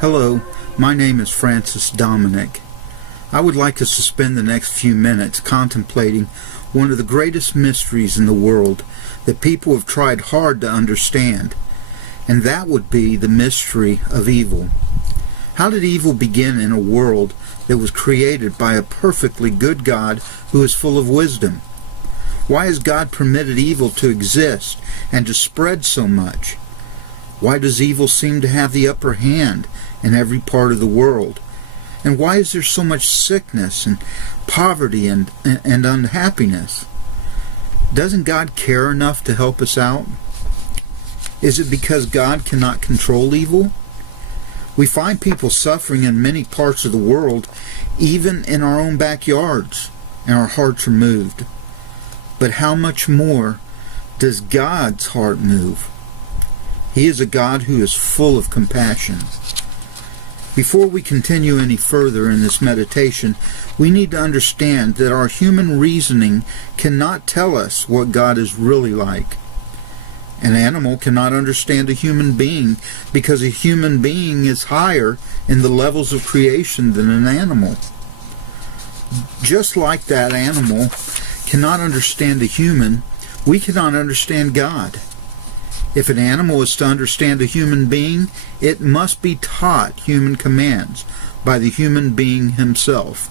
Hello, my name is Francis Dominic. I would like us to spend the next few minutes contemplating one of the greatest mysteries in the world that people have tried hard to understand, and that would be the mystery of evil. How did evil begin in a world that was created by a perfectly good God who is full of wisdom? Why has God permitted evil to exist and to spread so much? Why does evil seem to have the upper hand in every part of the world? And why is there so much sickness and poverty and unhappiness? Doesn't God care enough to help us out? Is it because God cannot control evil? We find people suffering in many parts of the world, even in our own backyards, and our hearts are moved. But how much more does God's heart move? He is a God who is full of compassion. Before we continue any further in this meditation, we need to understand that our human reasoning cannot tell us what God is really like. An animal cannot understand a human being because a human being is higher in the levels of creation than an animal. Just like that animal cannot understand a human, we cannot understand God. If an animal is to understand a human being, it must be taught human commands by the human being himself.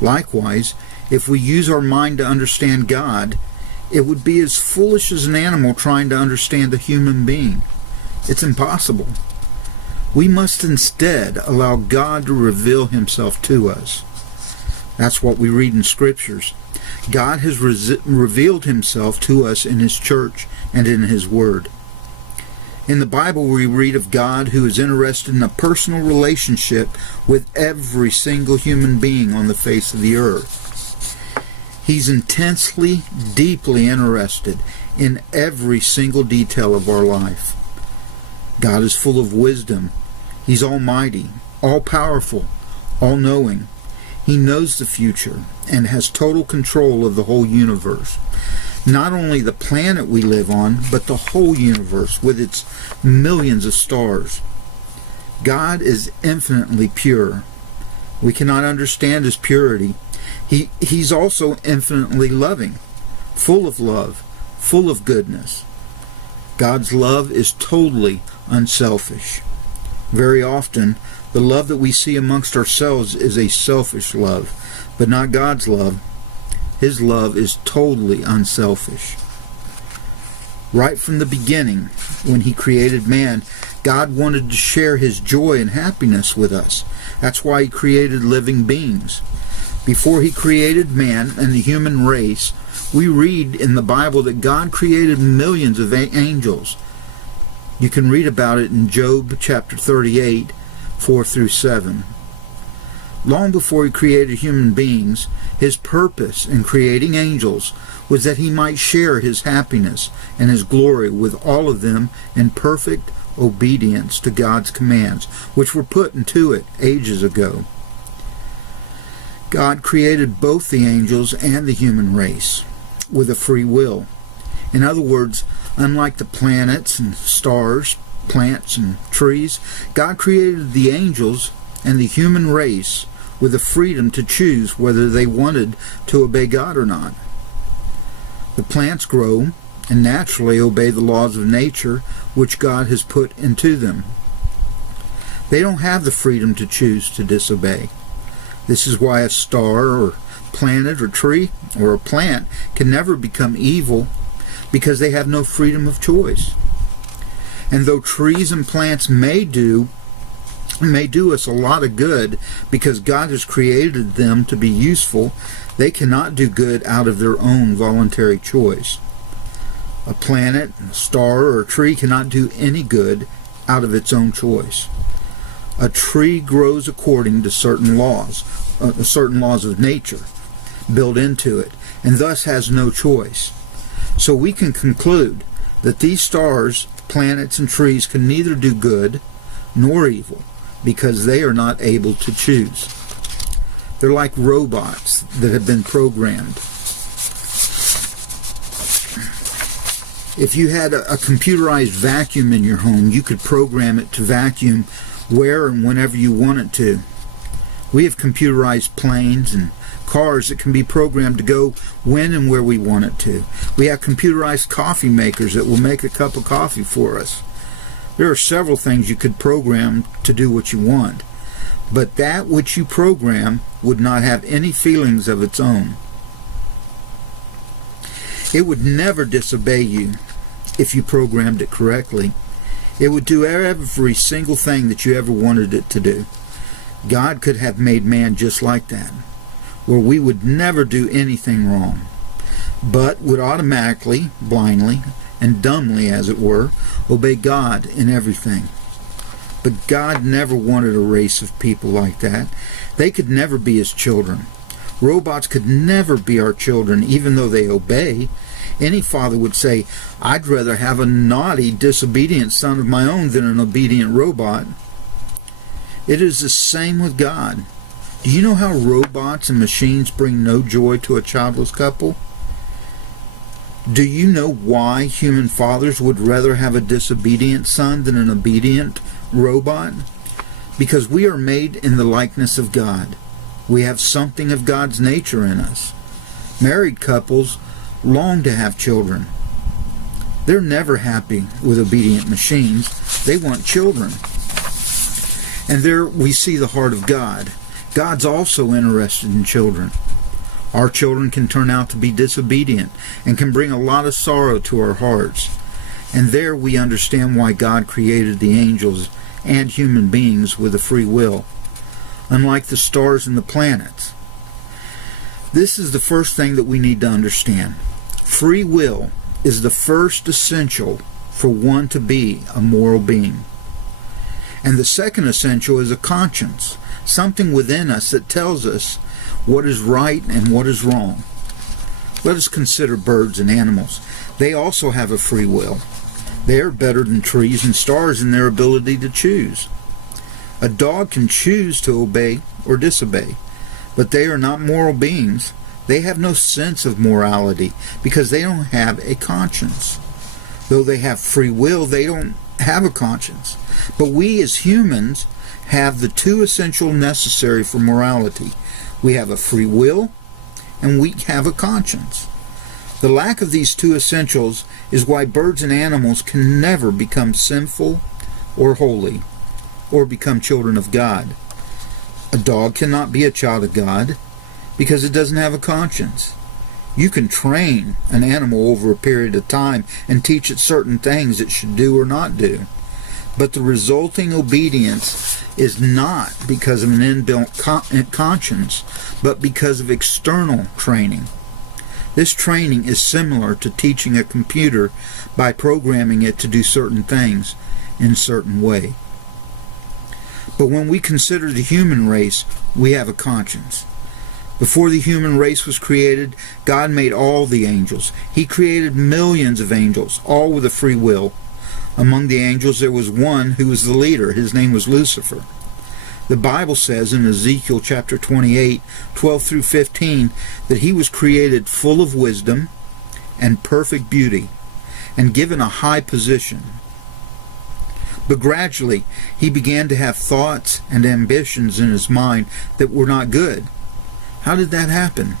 Likewise, if we use our mind to understand God, it would be as foolish as an animal trying to understand a human being. It's impossible. We must instead allow God to reveal himself to us. That's what we read in Scriptures. God has revealed himself to us in his church and in his word. In the Bible, we read of God who is interested in a personal relationship with every single human being on the face of the earth. He's intensely, deeply interested in every single detail of our life. God is full of wisdom. He's almighty, all-powerful, all-knowing. He knows the future and has total control of the whole universe. Not only the planet we live on, but the whole universe with its millions of stars. God is infinitely pure. We cannot understand his purity. He's also infinitely loving, full of love, full of goodness. God's love is totally unselfish. Very often, the love that we see amongst ourselves is a selfish love, but not God's love. His love is totally unselfish. Right from the beginning, when he created man, God wanted to share his joy and happiness with us. That's why he created living beings. Before he created man and the human race, we read in the Bible that God created millions of angels. You can read about it in Job chapter 38, 4 through 7. Long before he created human beings, his purpose in creating angels was that he might share his happiness and his glory with all of them in perfect obedience to God's commands, which were put into it ages ago. God created both the angels and the human race with a free will. In other words, unlike the planets and stars, plants and trees, God created the angels and the human race with the freedom to choose whether they wanted to obey God or not. The plants grow and naturally obey the laws of nature which God has put into them. They don't have the freedom to choose to disobey. This is why a star or planet or tree or a plant can never become evil, because they have no freedom of choice. And though trees and plants may do us a lot of good because God has created them to be useful, they cannot do good out of their own voluntary choice. A planet, a star, or a tree cannot do any good out of its own choice. A tree grows according to certain laws of nature built into it, and thus has no choice. So we can conclude that these stars, planets and trees can neither do good nor evil because they are not able to choose. They're like robots that have been programmed. If you had a computerized vacuum in your home, you could program it to vacuum where and whenever you want it to. We have computerized planes and cars that can be programmed to go when and where we want it to. We have computerized coffee makers that will make a cup of coffee for us. There are several things you could program to do what you want, but that which you program would not have any feelings of its own. It would never disobey you if you programmed it correctly. It would do every single thing that you ever wanted it to do. God could have made man just like that, where we would never do anything wrong, but would automatically, blindly, and dumbly, as it were, obey God in everything. But God never wanted a race of people like that. They could never be His children. Robots could never be our children, even though they obey. Any father would say, I'd rather have a naughty, disobedient son of my own than an obedient robot. It is the same with God. Do you know how robots and machines bring no joy to a childless couple? Do you know why human fathers would rather have a disobedient son than an obedient robot? Because we are made in the likeness of God. We have something of God's nature in us. Married couples long to have children. They're never happy with obedient machines. They want children. And there we see the heart of God. God's also interested in children. Our children can turn out to be disobedient and can bring a lot of sorrow to our hearts. And there we understand why God created the angels and human beings with a free will, unlike the stars and the planets. This is the first thing that we need to understand. Free will is the first essential for one to be a moral being. And the second essential is a conscience, something within us that tells us what is right and what is wrong. Let us consider birds and animals. They also have a free will. They are better than trees and stars in their ability to choose. A dog can choose to obey or disobey, but they are not moral beings. They have no sense of morality because they don't have a conscience. Though they have free will, they don't have a conscience. But we as humans have the two essential necessary for morality. We have a free will and we have a conscience. The lack of these two essentials is why birds and animals can never become sinful or holy or become children of God. A dog cannot be a child of God because it doesn't have a conscience. You can train an animal over a period of time and teach it certain things it should do or not do. But the resulting obedience is not because of an inbuilt conscience, but because of external training. This training is similar to teaching a computer by programming it to do certain things in a certain way. But when we consider the human race, we have a conscience. Before the human race was created, God made all the angels. He created millions of angels, all with a free will. Among the angels there was one who was the leader. His name was Lucifer. The Bible says in Ezekiel chapter 28, 12 through 15, that he was created full of wisdom and perfect beauty and given a high position. But gradually he began to have thoughts and ambitions in his mind that were not good. How did that happen?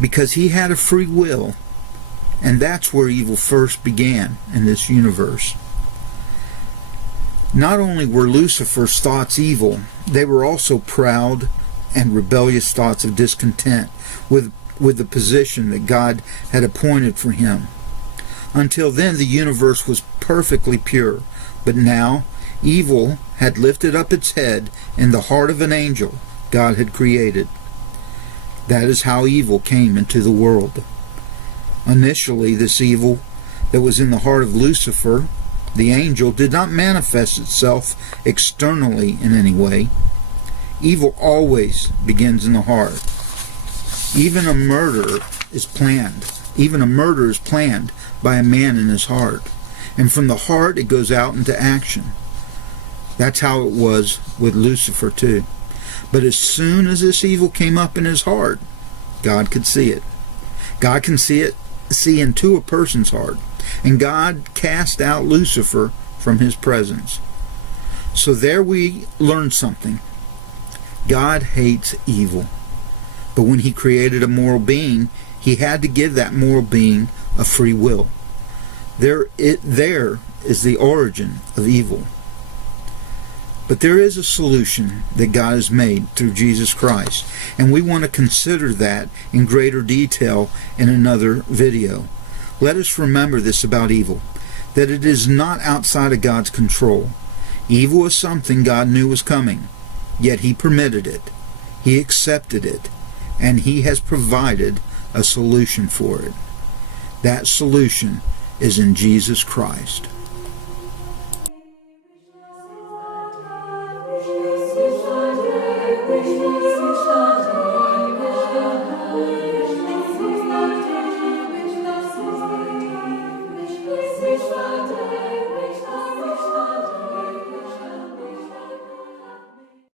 Because he had a free will, and that's where evil first began in this universe. Not only were Lucifer's thoughts evil, they were also proud and rebellious thoughts of discontent with the position that God had appointed for him. Until then, the universe was perfectly pure, but now evil had lifted up its head in the heart of an angel God had created. That is how evil came into the world. Initially, this evil that was in the heart of Lucifer, the angel, did not manifest itself externally in any way. Evil always begins in the heart. Even a murder is planned by a man in his heart. And from the heart, it goes out into action. That's how it was with Lucifer too. But as soon as this evil came up in his heart, God could see it. God can see into a person's heart. And God cast out Lucifer from his presence. So there we learn something. God hates evil. But when he created a moral being, he had to give that moral being a free will. There is the origin of evil. But there is a solution that God has made through Jesus Christ, and we want to consider that in greater detail in another video. Let us remember this about evil, that it is not outside of God's control. Evil is something God knew was coming, yet he permitted it. He accepted it, and he has provided a solution for it. That solution is in Jesus Christ.